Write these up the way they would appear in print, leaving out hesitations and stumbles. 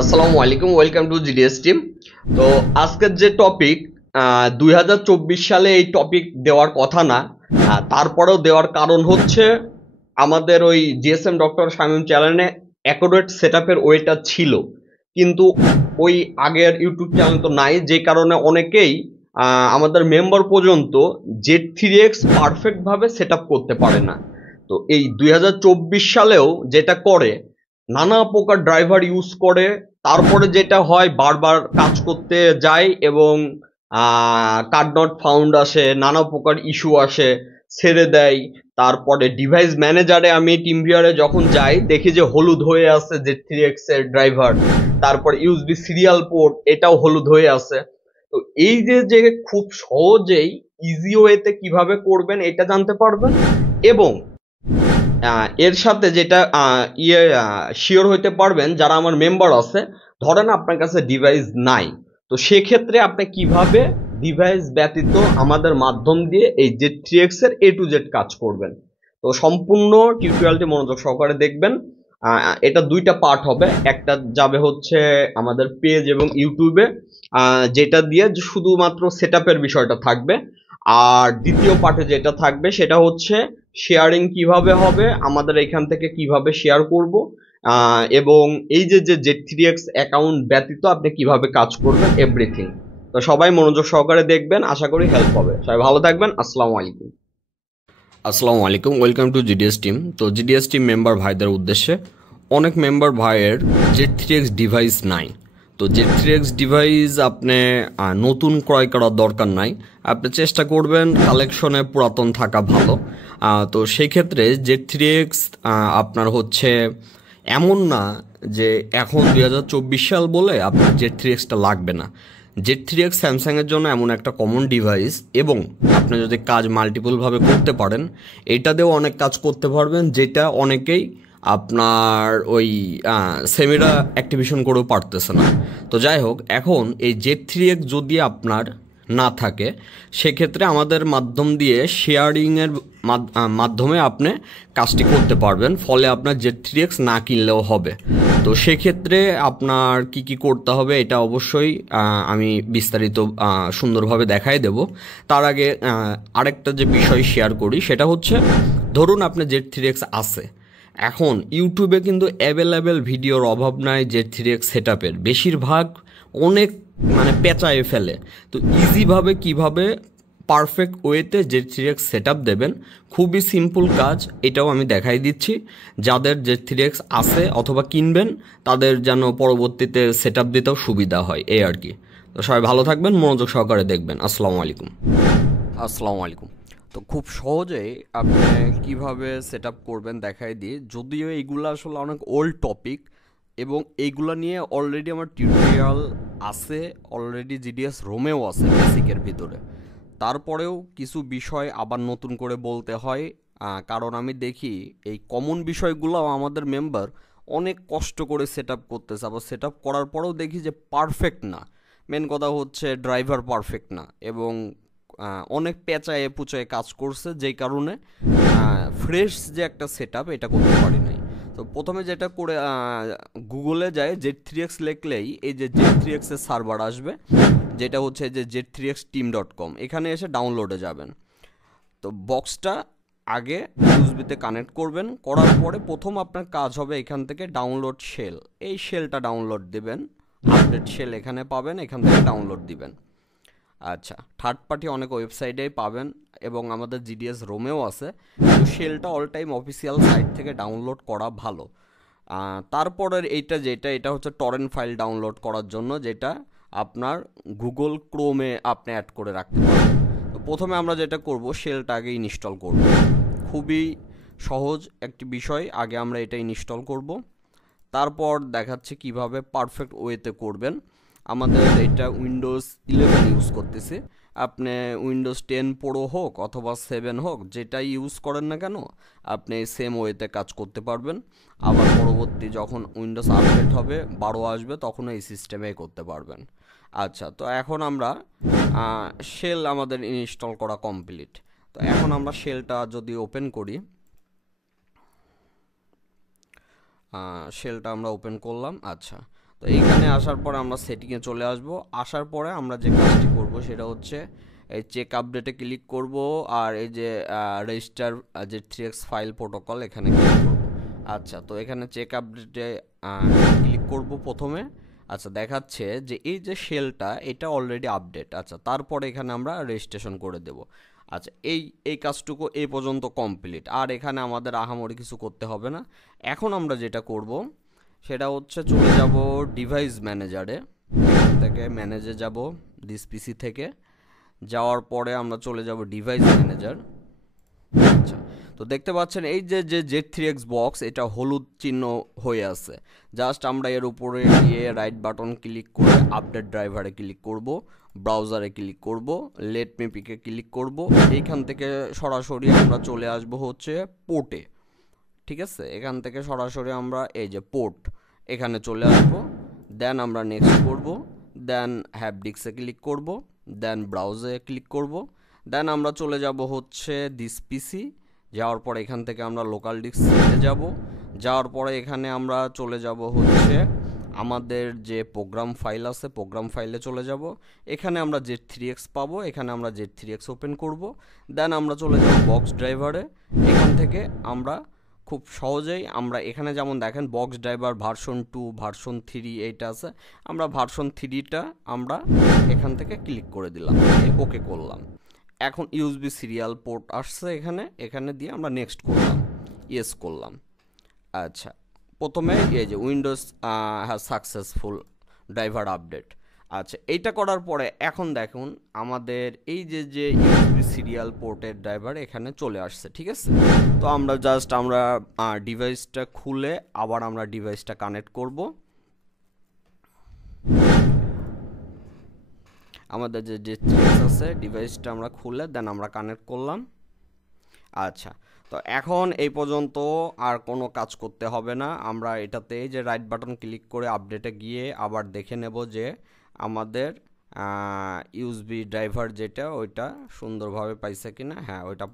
আসসালামু আলাইকুম, welcome to GDS team. তো আজকের যে টপিক, 2024 সালে এই টপিক দেওয়ার কথা না, তারপরেও দেওয়ার কারণ হচ্ছে আমাদের ওই জিএসএম ডক্টর শামীম চ্যানেলে অ্যাকুরেট সেট আপের ওয়েটা ছিল, কিন্তু ওই আগের ইউটিউব চ্যানেল তো নাই, যে কারণে অনেকেই আমাদের মেম্বার পর্যন্ত Z3X পারফেক্ট ভাবে সেট আপ করতে পারে না। তো এই 2024 সালেও যেটা করে, নানা প্রকার ড্রাইভার ইউজ করে, তারপরে যেটা হয় বারবার কাজ করতে যায় এবং কার্ড নট ফাউন্ড আসে, নানা প্রকার ইস্যু আসে, ছেড়ে দেয়। তারপরে ডিভাইস ম্যানেজারে আমি টিম ভিউয়ারে যখন যাই দেখি যে হলুদ হয়ে আছে Z3X এর ড্রাইভার, তারপর ইউএসবি সিরিয়াল পোর্ট এটাও হলুদ হয়ে আছে। তো এই যে খুব সহজেই ইজি ওয়েতে কিভাবে করবেন এটা জানতে পারবেন, এবং এর সাথে যেটা শিওর হইতে পারবেন যারা আমার মেম্বার আছে। ধরেন আপনার কাছে ডিভাইস নাই, তো সেক্ষেত্রে আপনি কিভাবে ডিভাইস ব্যতীত আমাদের মাধ্যম দিয়ে এই Z3X এর A to Z কাজ করবেন। তো সম্পূর্ণ টিউটোরিয়ালটি মনোযোগ সহকারে দেখবেন। এটা দুইটা পার্ট হবে, একটা যাবে হচ্ছে আমাদের পেজ এবং ইউটিউবে, যেটা দিয়ে শুধুমাত্র সেট আপের বিষয়টা থাকবে। আর দ্বিতীয় পার্টে যেটা থাকবে সেটা হচ্ছে শেয়ারিং কিভাবে হবে, আমাদের এখান থেকে কিভাবে শেয়ার করব, এবং এই যে Z3X অ্যাকাউন্ট ব্যতীত আপনি কিভাবে কাজ করবেন, এভরিথিং। তো সবাই মনোযোগ সহকারে দেখবেন, আশা করি হেল্প হবে। সবাই ভালো থাকবেন, আসসালামু আলাইকুম। আসসালামু আলাইকুম, ওয়েলকাম টু জিডিএস টিম। তো জিডিএস টিম মেম্বার ভাইদের উদ্দেশ্যে, অনেক মেম্বার ভাইয়ের Z3X ডিভাইস নাই। তো Z3X ডিভাইস আপনি নতুন ক্রয় করার দরকার নাই, আপনি চেষ্টা করবেন কালেকশনে পুরাতন থাকা ভালো। তো সেই ক্ষেত্রে Z3X আপনার হচ্ছে এমন না যে এখন 2024 সাল বলে আপনার Z3Xটা লাগবে না। Z3X স্যামসাংয়ের জন্য এমন একটা কমন ডিভাইস, এবং আপনি যদি কাজ মাল্টিপলভাবে করতে পারেন এইটাতেও অনেক কাজ করতে পারবেন, যেটা অনেকেই আপনার ওই সেমিরা অ্যাক্টিভেশন করেও পারতেছে না। তো যাই হোক, এখন এই Z3X যদি আপনার না থাকে, সেক্ষেত্রে আমাদের মাধ্যম দিয়ে শেয়ারিংয়ের মাধ্যমে আপনি কাজটি করতে পারবেন, ফলে আপনার Z3X না কিনলেও হবে। তো সেক্ষেত্রে আপনার কি কি করতে হবে এটা অবশ্যই আমি বিস্তারিত সুন্দরভাবে দেখাই দেব। তার আগে আরেকটা যে বিষয় শেয়ার করি সেটা হচ্ছে, ধরুন আপনার Z3X আছে, এখন ইউটিউবে কিন্তু অ্যাভেলেবেল ভিডিওর অভাব নাই Z3X সেট আপের, বেশিরভাগ অনেক পেঁচায়ে ফেলে। তো ইজিভাবে কিভাবে পারফেক্ট ওয়েতে Z3X সেট আপ দেবেন, খুবই সিম্পল কাজ, এটাও আমি দেখাই দিচ্ছি। যাদের Z3X আছে অথবা কিনবেন তাদের যেন পরবর্তীতে সেট আপ দিতেও সুবিধা হয়, এই আর কি। তো সবাই ভালো থাকবেন, মনোযোগ সহকারে দেখবেন। আসসালামু আলাইকুম। আসসালামু আলাইকুম। তো খুব সহজেই আপনি কিভাবে সেট আপ করবেন দেখাই দিই, যদিও এইগুলো আসলে অনেক ওল্ড টপিক, এবং এইগুলো নিয়ে অলরেডি আমার টিউটোরিয়াল আছে, অলরেডি জিডিএস রোমেও আছে বেসিকের ভিতরে। তারপরেও কিছু বিষয় আবার নতুন করে বলতে হয়, কারণ আমি দেখি এই কমন বিষয়গুলো আমাদের মেম্বার অনেক কষ্ট করে সেট আপ করতেছে, আবার সেট আপ করার পরেও দেখি যে পারফেক্ট না। মেন কথা হচ্ছে ড্রাইভার পারফেক্ট না, এবং অনেক পেঁচায় পুচায় কাজ করছে, যেই কারণে ফ্রেশ যে একটা সেট আপ এটা করতে পারি নাই। তো প্রথমে যেটা করে গুগলে যায় Z3X লিখলেই এই যে Z3X এর সার্ভার আসবে, যেটা হচ্ছে যে Z3Xteam.com, এখানে এসে ডাউনলোডে যাবেন। তো বক্সটা আগে ইউএসবিতে কানেক্ট করবেন, করার পরে প্রথম আপনার কাজ হবে এখান থেকে ডাউনলোড শেল, এই শেলটা ডাউনলোড দিবেন। আপডেট শেল এখানে পাবেন, এখান থেকে ডাউনলোড দিবেন। আচ্ছা, থার্ড পার্টি অনেক ওয়েবসাইটেই পাবেন, এবং আমাদের জিডিএস রোমেও আছে। তো শেলটা অল টাইম অফিসিয়াল সাইট থেকে ডাউনলোড করা ভালো। তারপরের এটা হচ্ছে টরেন্ট ফাইল ডাউনলোড করার জন্য, যেটা আপনার গুগল ক্রোমে আপনি অ্যাড করে রাখতে পারবেন। তো প্রথমে আমরা যেটা করব, শেলটা আগে ইনস্টল করব। খুবই সহজ একটি বিষয়, আগে আমরা এটা ইনস্টল করব, তারপর দেখাচ্ছে কিভাবে পারফেক্ট ওয়েতে করবেন। আমাদের এটা উইন্ডোজ 11 ইউজ করতেছে, আপনি উইন্ডোজ 10 প্রো হোক অথবা 7 হোক, যেটাই ইউজ করেন না কেন আপনি সেম ওয়েতে কাজ করতে পারবেন। আবার পরবর্তী যখন উইন্ডোজ আপডেট হবে 12 আসবে, তখন এই সিস্টেমে করতে পারবেন। আচ্ছা, তো এখন আমরা শেল আমাদের ইনস্টল করা কমপ্লিট। তো এখন আমরা শেলটা যদি ওপেন করি, শেলটা আমরা ওপেন করলাম। আচ্ছা, তো এইখানে আসার পরে আমরা সেটিংয়ে চলে আসব। আসার পরে আমরা যে কাজটি করব সেটা হচ্ছে এই চেক আপডেটে ক্লিক করব, আর এই যে রেজিস্টার যে 3x ফাইল প্রোটোকল এখানে ক্লিক করব। আচ্ছা, তো এখানে চেক আপডেটে ক্লিক করব প্রথমে। আচ্ছা, দেখাচ্ছে যে এই যে শেলটা এটা অলরেডি আপডেট। আচ্ছা, তারপরে এখানে আমরা রেজিস্ট্রেশন করে দেব। আচ্ছা, এই কাজটুকু এই পর্যন্ত কমপ্লিট, আর এখানে আমাদের আহামরি কিছু করতে হবে না। এখন আমরা যেটা করব সেটা হচ্ছে চলে যাব ডিভাইস ম্যানেজারে। এখান থেকে ম্যানেজে যাব দিস পিসি থেকে, যাওয়ার পরে আমরা চলে যাব ডিভাইস ম্যানেজার। আচ্ছা, তো দেখতে পাচ্ছেন এই যে Z3X বক্স এটা হলুদ চিহ্ন হয়ে আছে। জাস্ট আমরা এর উপরে গিয়ে রাইট বাটন ক্লিক করে আপডেট ড্রাইভারে ক্লিক করব, ব্রাউজারে ক্লিক করব, লেট মি পিকে ক্লিক করব। এইখান থেকে সরাসরি আমরা চলে আসব হচ্ছে পোর্টে। ঠিক আছে, এখান থেকে সরাসরি আমরা এই যে পোর্ট এখানে চলে আসব, দেন আমরা নেক্সট করব, দেন হ্যাভ ডিস্কে ক্লিক করব, দেন ব্রাউজে ক্লিক করব, দেন আমরা চলে যাব হচ্ছে দিস পিসি। যাওয়ার পরে এখান থেকে আমরা লোকাল ডিস্কে যাব, যাওয়ার পরে এখানে আমরা চলে যাব হচ্ছে আমাদের যে প্রোগ্রাম ফাইল আছে প্রোগ্রাম ফাইলে চলে যাব। এখানে আমরা Z3X পাবো, এখানে আমরা Z3X ওপেন করব, দেন আমরা চলে যাব বক্স ড্রাইভারে। এখান থেকে আমরা খুব সহজেই আমরা এখানে যেমন দেখেন বক্স ড্রাইভার ভার্সন 2 ভার্সন 3 এইটা আছে, আমরা ভার্সন 3টা আমরা এখান থেকে ক্লিক করে দিলাম, ওকে করলাম। এখন ইউএসবি সিরিয়াল পোর্ট আসছে এখানে দিয়ে আমরা নেক্সট করলাম, ইয়েস করলাম। আচ্ছা, প্রথমে এই যে Windows has successful driver update. আচ্ছা, এইটা করার পরে এখন দেখুন আমাদের এই যে ইউএসবি সিরিয়াল পোর্টের ড্রাইভার এখানে চলে আসছে। ঠিক আছে, তো আমরা জাস্ট আমরা ডিভাইসটা খুলে আবার আমরা ডিভাইসটা কানেক্ট করব। আমাদের যে Z3X আছে ডিভাইসটা আমরা খুলে দেন আমরা কানেক্ট করলাম। আচ্ছা, তো এখন এই পর্যন্ত আর কোনো কাজ করতে হবে না। আমরা এটাতে যে রাইট বাটন ক্লিক করে আপডেটে গিয়ে আবার দেখে নেব যে আমাদের ইউএসবি ড্রাইভার যেটা ওইটা সুন্দরভাবে পাইছে কিনা। হ্যাঁ, ওইটা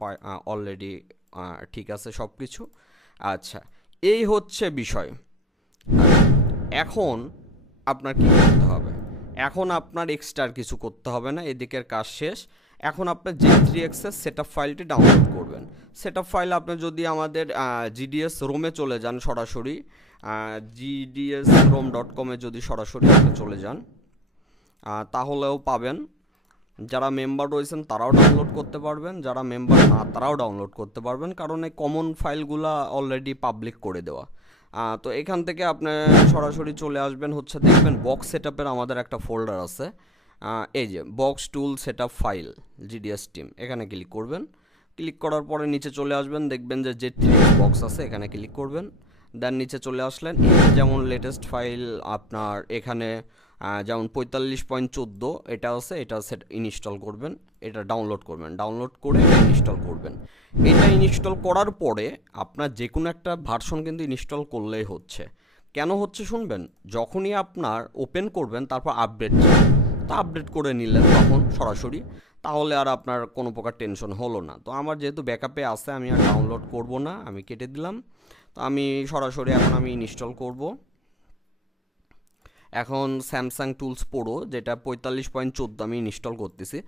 অলরেডি ঠিক আছে সব কিছু। আচ্ছা, এই হচ্ছে বিষয়। এখন আপনার কি করতে হবে? এখন আপনার এক্সট্রা কিছু করতে হবে না, এদিকের কাজ শেষ। এখন আপনার Z3X এর সেটআপ ফাইলটি ডাউনলোড করবেন। সেটআপ ফাইল আপনি যদি আমাদের GDS রোমে চলে যান, সরাসরি gdsrom.com এ যদি সরাসরি আপনি চলে যান তাহলেও পাবেন। যারা মেম্বার রয়েছেন তারাও ডাউনলোড করতে পারবেন, যারা মেম্বার না তারাও ডাউনলোড করতে পারবেন, কারণ এই কমন ফাইলগুলো অলরেডি পাবলিক করে দেওয়া। তো এখান থেকে আপনি সরাসরি চলে আসবেন হচ্ছে দেখবেন বক্স সেটআপের আমাদের একটা ফোল্ডার আছে, এই যে বক্স টুল সেটআপ ফাইল GDS টিম, এখানে ক্লিক করবেন। ক্লিক করার পরে নিচে চলে আসবেন, দেখবেন যে Z3X বক্স আছে, এখানে ক্লিক করবেন। দেন নিচে চলে আসলেন, যেমন লেটেস্ট ফাইল আপনার এখানে যেমন 45.14 এটা আছে, এটা ইনস্টল করবেন, এটা ডাউনলোড করবেন, ডাউনলোড করে এটা ইনস্টল করবেন। এটা ইনস্টল করার পরে আপনার যে কোনো একটা ভার্সন কিন্তু ইনস্টল করলেই হচ্ছে। কেন হচ্ছে শুনবেন, যখনই আপনার ওপেন করবেন তারপর আপডেট যাবে, তো আপডেট করে নিলেন তখন সরাসরি, তাহলে আর আপনার কোনো প্রকার টেনশন হলো না। তো আমার যেহেতু ব্যাকআপে আছে আমি আর ডাউনলোড করব না, আমি কেটে দিলাম। তো আমি সরাসরি এখন আমি ইনস্টল করব। এখন স্যামসাং টুলস প্রো যেটা 45.14 আমি ইনস্টল করতেছি।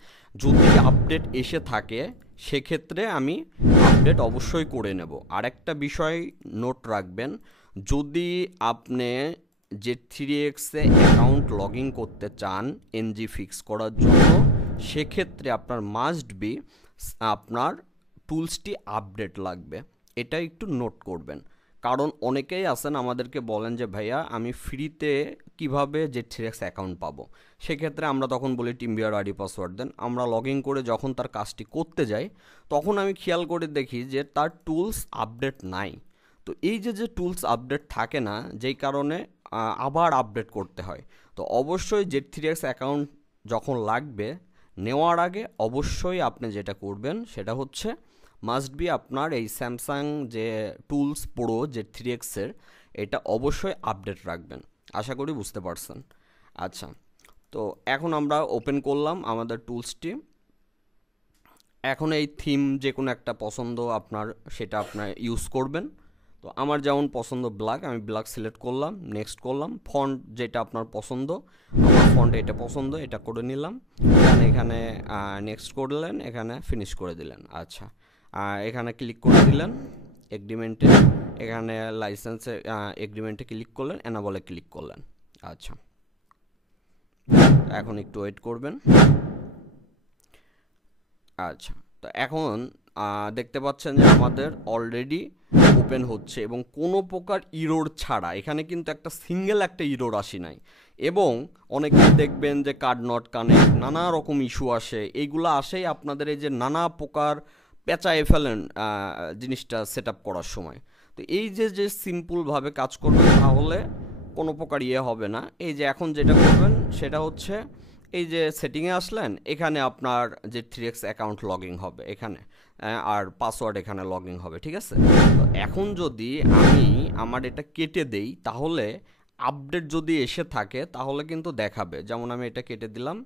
যদি আপডেট এসে থাকে সেক্ষেত্রে আমি আপডেট অবশ্যই করে নেব। আরেকটা বিষয় নোট রাখবেন, যদি আপনি Z3X A account log in করতে চান NG ফিক্স করার জন্য, সেক্ষেত্রে আপনার মাস্ট বি আপনার টুলসটি আপডেট লাগবে, এটা একটু নোট করবেন। কারণ অনেকেই আছেন আমাদেরকে বলেন যে ভাইয়া আমি ফ্রিতে কিভাবে Z3X অ্যাকাউন্ট পাবো। সেক্ষেত্রে আমরা তখন বলি টিমবিয়ার আইডি পাসওয়ার্ড দেন। আমরা লগ ইন করে যখন তার কাজটি করতে যাই তখন আমি খেয়াল করে দেখি যে তার টুলস আপডেট নাই। তো এই যে টুলস আপডেট থাকে না, যেই কারণে আবার আপডেট করতে হয়। তো অবশ্যই Z3X অ্যাকাউন্ট যখন লাগবে নেওয়ার আগে অবশ্যই আপনি যেটা করবেন সেটা হচ্ছে মাস্ট বি আপনার এই স্যামসাং যে টুলস প্রো Z3X এর এটা অবশ্যই আপডেট রাখবেন। আশা করি বুঝতে পারছেন। আচ্ছা, তো এখন আমরা ওপেন করলাম আমাদের টুলসটি। এখন এই থিম যে কোনো একটা পছন্দ আপনার, সেটা আপনার ইউজ করবেন। তো তো আমার যেমন পছন্দ ব্ল্যাক, আমি ব্ল্যাক সিলেক্ট করলাম, নেক্সট করলাম। ফন্ট যেটা আপনার পছন্দ, আমার ফন্ট এটা পছন্দ, এটা করে নিলাম। দেন এখানে নেক্সট করলেন, এখানে ফিনিশ করে দিলেন। আচ্ছা, এখানে ক্লিক করে দিলেন এগ্রিমেন্টে, এখানে লাইসেন্সে এগ্রিমেন্টে ক্লিক করলেন, এনাবলে ক্লিক করলেন। আচ্ছা, এখন একটু ওয়েট করবেন। আচ্ছা, তো এখন দেখতে পাচ্ছেন যে আমাদের অলরেডি ওপেন হচ্ছে এবং কোনো প্রকার ইরোর ছাড়া। এখানে কিন্তু একটা সিঙ্গেল একটা ইরোর আসি নাই। এবং অনেকেই দেখবেন যে কার্ড নট কানেক্ট, নানা রকম ইস্যু আসে। এইগুলো আসেই আপনাদের এই যে নানা প্রকার পেঁচায় ফেলেন জিনিসটা সেট আপ করার সময়। তো এই যে সিম্পলভাবে কাজ করবেন তাহলে কোনো প্রকার ইয়ে হবে না। এই যে এখন যেটা করবেন সেটা হচ্ছে এই যে সেটিংয়ে আসলেন, এখানে আপনার যে 3x অ্যাকাউন্ট লগইন হবে এখানে, আর পাসওয়ার্ড এখানে লগইন হবে, ঠিক আছে? তো এখন যদি আমি আমার এটা কেটে দেই তাহলে আপডেট যদি এসে থাকে তাহলে কিন্তু দেখাবে। যেমন আমি এটা কেটে দিলাম।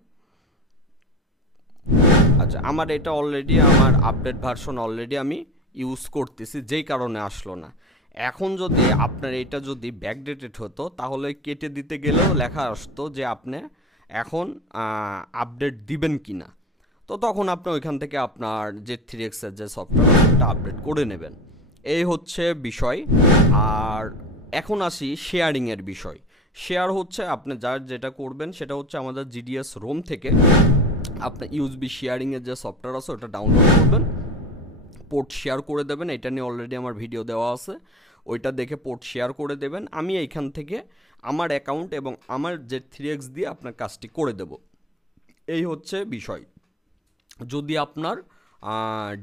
আচ্ছা, আমার এটা অলরেডি আমার আপডেট ভার্সন অলরেডি আমি ইউজ করতেছি, যেই কারণে আসলো না। এখন যদি আপনার এটা যদি ব্যাকডেটেড হতো তাহলে কেটে দিতে গেলেও লেখা আসতো যে আপনি এখন আপডেট দিবেন কি না। তো তখন আপনি ওইখান থেকে আপনার যে 3x এর যে সফটওয়্যার ওটা আপডেট করে নেবেন। এই হচ্ছে বিষয়। আর এখন আসি শেয়ারিংয়ের বিষয়। শেয়ার হচ্ছে আপনি যার যেটা করবেন সেটা হচ্ছে আমাদের জিডিএস রোম থেকে আপনার ইউএসবি শেয়ারিংয়ের যে সফটওয়্যার আছে ওটা ডাউনলোড করবেন, পোর্ট শেয়ার করে দেবেন। এটা নিয়ে অলরেডি আমার ভিডিও দেওয়া আছে, ওইটা দেখে পোর্ট শেয়ার করে দেবেন। আমি এইখান থেকে আমার অ্যাকাউন্ট এবং আমার যে 3x দিয়ে আপনার কাজটি করে দেব। এই হচ্ছে বিষয় যদি আপনার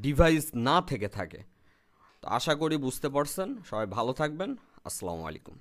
ডিভাইস না থেকে থাকে। তো আশা করি বুঝতে পারছেন। সবাই ভালো থাকবেন। আসসালামু আলাইকুম।